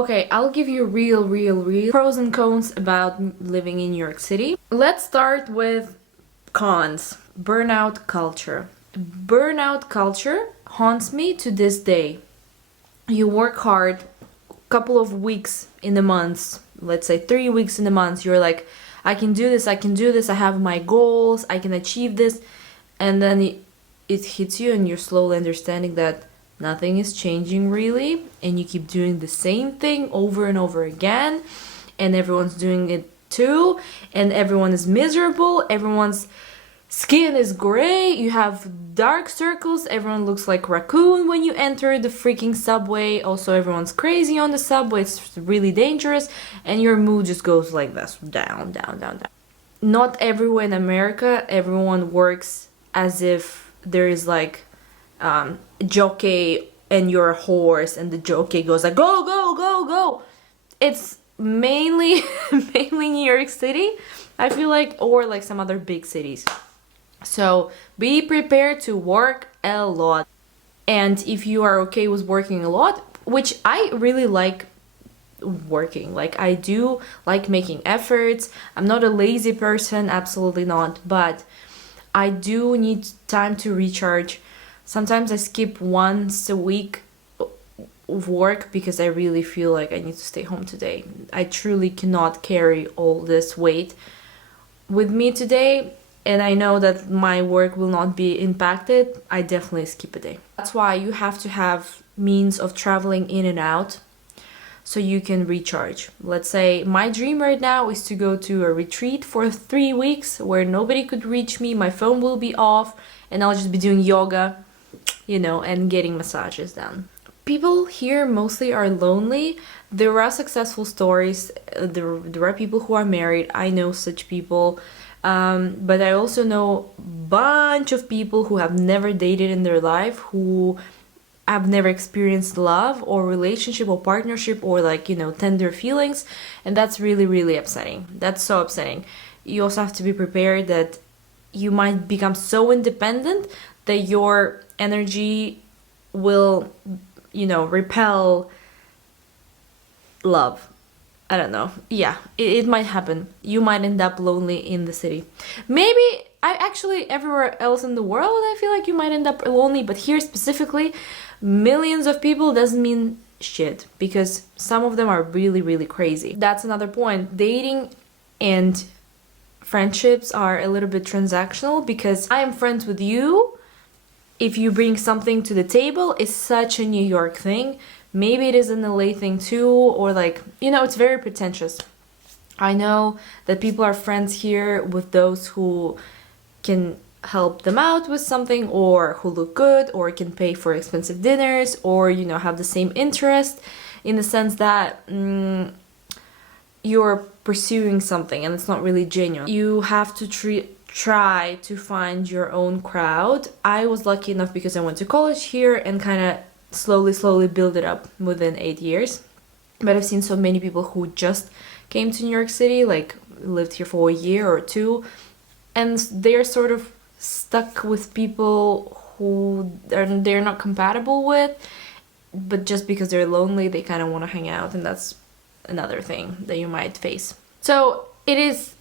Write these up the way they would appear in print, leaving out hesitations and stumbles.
Okay, I'll give you real pros and cons about living in New York City. Let's start with cons. Burnout culture. Burnout culture haunts me to this day. You work hard, couple of weeks in the month, let's say 3 weeks in the month, you're like, I can do this, I have my goals, I can achieve this, and then it hits you and you're slowly understanding that nothing is changing really, and you keep doing the same thing over and over again, and everyone's doing it too, and everyone is miserable, everyone's skin is gray, you have dark circles, everyone looks like raccoon when you enter the freaking subway, also everyone's crazy on the subway, it's really dangerous, and your mood just goes like this, down, down, down, down. Not everywhere in America, everyone works as if there is like a jockey and you're a horse and the jockey goes like, go, go, go, go. It's mainly New York City, I feel like, or like some other big cities. So be prepared to work a lot. And if you are okay with working a lot, which I really like working, like I do like making efforts. I'm not a lazy person, absolutely not, but I do need time to recharge. Sometimes I skip once a week of work because I really feel like I need to stay home today. I truly cannot carry all this weight with me today, and I know that my work will not be impacted. I definitely skip a day. That's why you have to have means of traveling in and out so you can recharge. Let's say my dream right now is to go to a retreat for 3 weeks where nobody could reach me, my phone will be off, and I'll just be doing yoga, and getting massages done. People here mostly are lonely. There are successful stories, there are people who are married, I know such people. But I also know a bunch of people who have never dated in their life, who have never experienced love or relationship or partnership or tender feelings, and that's really upsetting. That's so upsetting. You also have to be prepared that you might become so independent that your energy will, repel love. I don't know. Yeah, it might happen. You might end up lonely in the city. Maybe everywhere else in the world, I feel like you might end up lonely, but here specifically, millions of people doesn't mean shit, because some of them are really crazy. That's another point. Dating and friendships are a little bit transactional, because I am friends with you if you bring something to the table. Is such a New York thing. Maybe it is an LA thing too, or it's very pretentious. I know that people are friends here with those who can help them out with something, or who look good, or can pay for expensive dinners, or have the same interest, in the sense that you're pursuing something and it's not really genuine. You have to try to find your own crowd. I was lucky enough because I went to college here and kind of slowly build it up within 8 years. But I've seen so many people who just came to New York City, like lived here for a year or two, and they're sort of stuck with people who they're not compatible with, but just because they're lonely, they kind of want to hang out, and that's another thing that you might face. So it is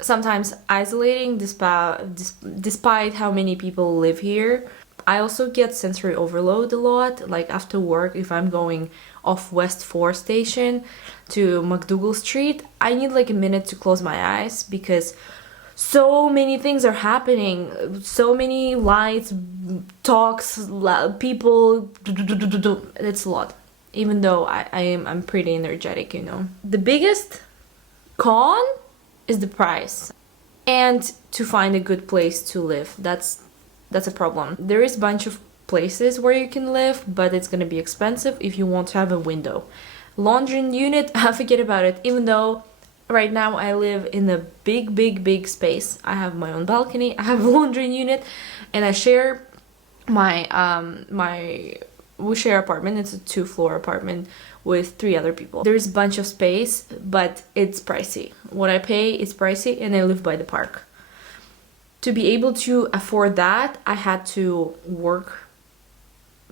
sometimes isolating despite how many people live here. I also get sensory overload a lot. Like after work, if I'm going off West 4 station to McDougal Street, I need like a minute to close my eyes, because so many things are happening. So many lights, talks, people. It's a lot. Even though I'm pretty energetic, The biggest con is the price, and to find a good place to live. That's a problem. There is a bunch of places where you can live, but it's gonna be expensive if you want to have a window. Laundry unit, forget about it. Even though right now I live in a big space. I have my own balcony, I have a laundry unit, and I share we share apartment. It's a 2-floor apartment with 3 other people. There's a bunch of space, but it's pricey. What I pay is pricey, and I live by the park. To be able to afford that, I had to work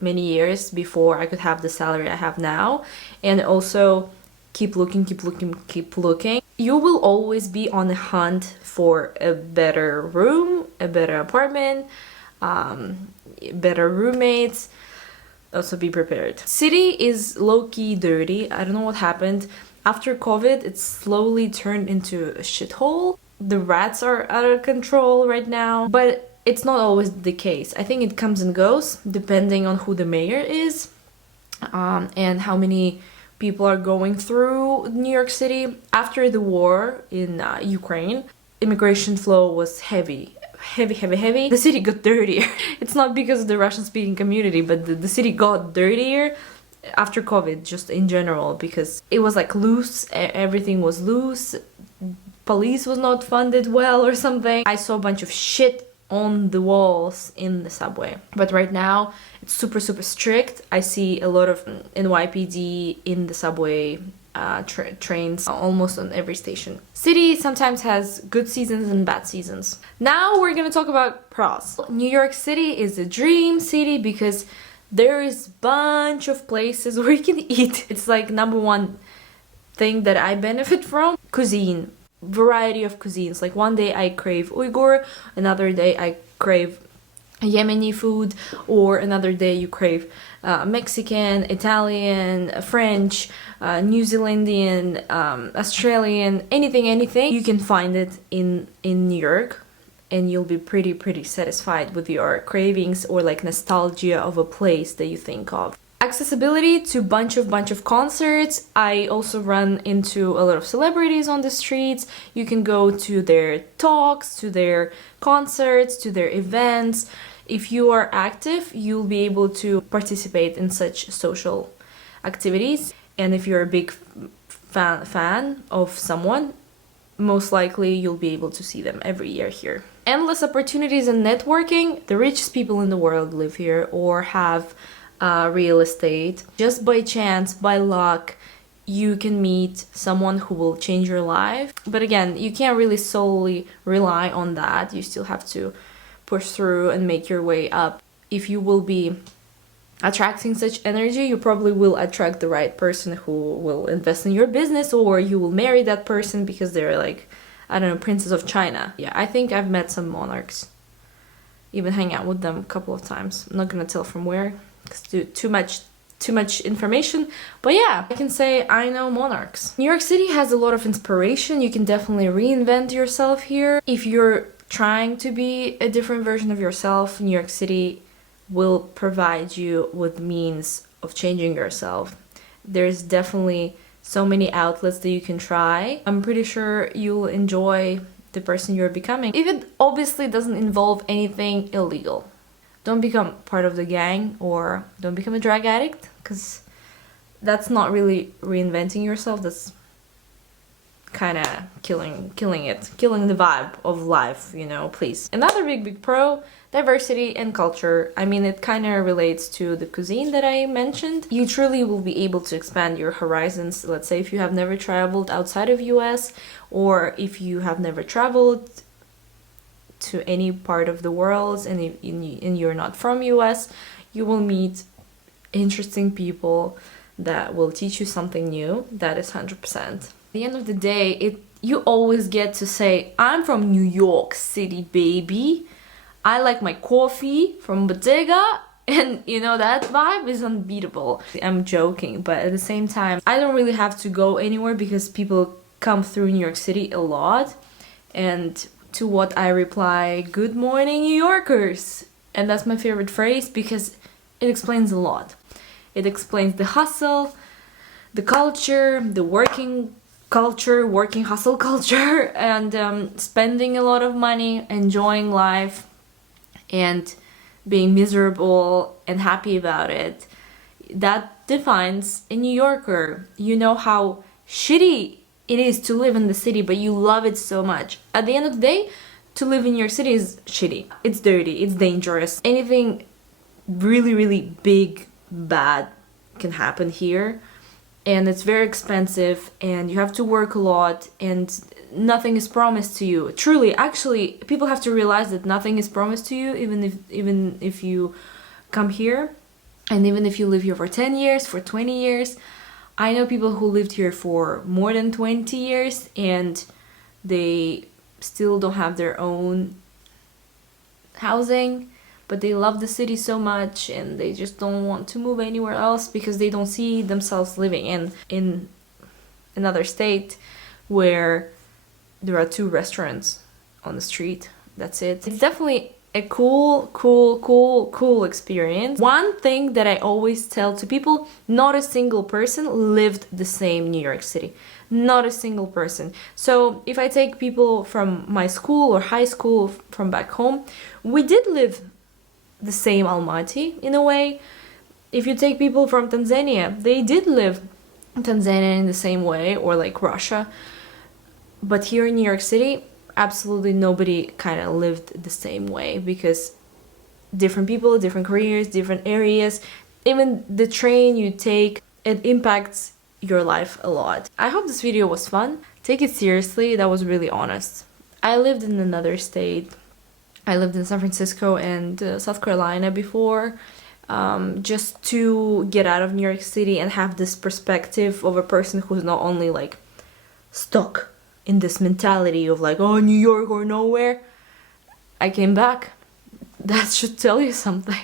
many years before I could have the salary I have now. And also keep looking, keep looking, keep looking. You will always be on the hunt for a better room, a better apartment, better roommates. Also be prepared. City is low-key dirty. I don't know what happened. After COVID, it slowly turned into a shithole. The rats are out of control right now, but it's not always the case. I think it comes and goes depending on who the mayor is, and how many people are going through New York City. After the war in Ukraine, immigration flow was heavy. The city got dirtier. It's not because of the Russian-speaking community, but the city got dirtier after COVID, just in general, because it was like loose, everything was loose, police was not funded well or something. I saw a bunch of shit on the walls in the subway. But right now, it's super strict. I see a lot of NYPD in the subway trains almost on every station. City sometimes has good seasons and bad seasons. Now we're gonna talk about pros. New York City is a dream city because there is a bunch of places where you can eat. It's like number one thing that I benefit from. Cuisine. Variety of cuisines. Like one day I crave Uyghur, another day I crave Yemeni food, or another day you crave Mexican, Italian, French, New Zealandian, Australian, anything. You can find it in New York, and you'll be pretty satisfied with your cravings or like nostalgia of a place that you think of. Accessibility to bunch of concerts. I also run into a lot of celebrities on the streets. You can go to their talks, to their concerts, to their events. If you are active, you'll be able to participate in such social activities. And if you're a big fan of someone, most likely you'll be able to see them every year here. Endless opportunities and networking. The richest people in the world live here or have real estate. Just by chance, by luck, you can meet someone who will change your life. But again, you can't really solely rely on that. You still have to push through and make your way up. If you will be attracting such energy, you probably will attract the right person who will invest in your business, or you will marry that person because they're like, I don't know, princess of China. Yeah, I think I've met some monarchs. Even hang out with them a couple of times. I'm not gonna tell from where, because too much information. But yeah, I can say I know monarchs. New York City has a lot of inspiration. You can definitely reinvent yourself here. If you're trying to be a different version of yourself, New York City will provide you with means of changing yourself. There's definitely so many outlets that you can try. I'm pretty sure you'll enjoy the person you're becoming. If it obviously doesn't involve anything illegal. Don't become part of the gang, or don't become a drug addict, because that's not really reinventing yourself. That's kind of killing the vibe of life, you know, please. Another big pro, diversity and culture. I mean, it kind of relates to the cuisine that I mentioned. You truly will be able to expand your horizons. Let's say if you have never traveled outside of US, or if you have never traveled to any part of the world and you're not from US, you will meet interesting people that will teach you something new. That is 100%. At the end of the day, you always get to say, I'm from New York City, baby. I like my coffee from Bottega, and you know, that vibe is unbeatable. I'm joking, but at the same time, I don't really have to go anywhere because people come through New York City a lot, and to what I reply, good morning, New Yorkers. And that's my favorite phrase because it explains a lot. It explains the hustle, the culture, the working hustle culture, and spending a lot of money, enjoying life, and being miserable and happy about it. That defines a New Yorker. You know how shitty it is to live in the city, but you love it so much. At the end of the day, to live in your city is shitty. It's dirty, it's dangerous. Anything really big, bad can happen here. And it's very expensive, and you have to work a lot, and nothing is promised to you. Truly, actually, people have to realize that nothing is promised to you, even if you come here. And even if you live here for 10 years, for 20 years, I know people who lived here for more than 20 years and they still don't have their own housing, but they love the city so much and they just don't want to move anywhere else because they don't see themselves living in another state where there are 2 restaurants on the street. That's it. It's definitely a cool experience. One thing that I always tell to people, not a single person lived the same New York City. Not a single person. So if I take people from my school or high school from back home, we did live the same Almaty in a way. If you take people from Tanzania, they did live Tanzania in the same way, or like Russia. But here in New York City, absolutely nobody kind of lived the same way because different people, different careers, different areas, even the train you take, it impacts your life a lot. I hope this video was fun. Take it seriously, that was really honest. I lived in another state. I lived in San Francisco and South Carolina before, just to get out of New York City and have this perspective of a person who's not only like stuck in this mentality of like, oh, New York or nowhere. I came back. That should tell you something.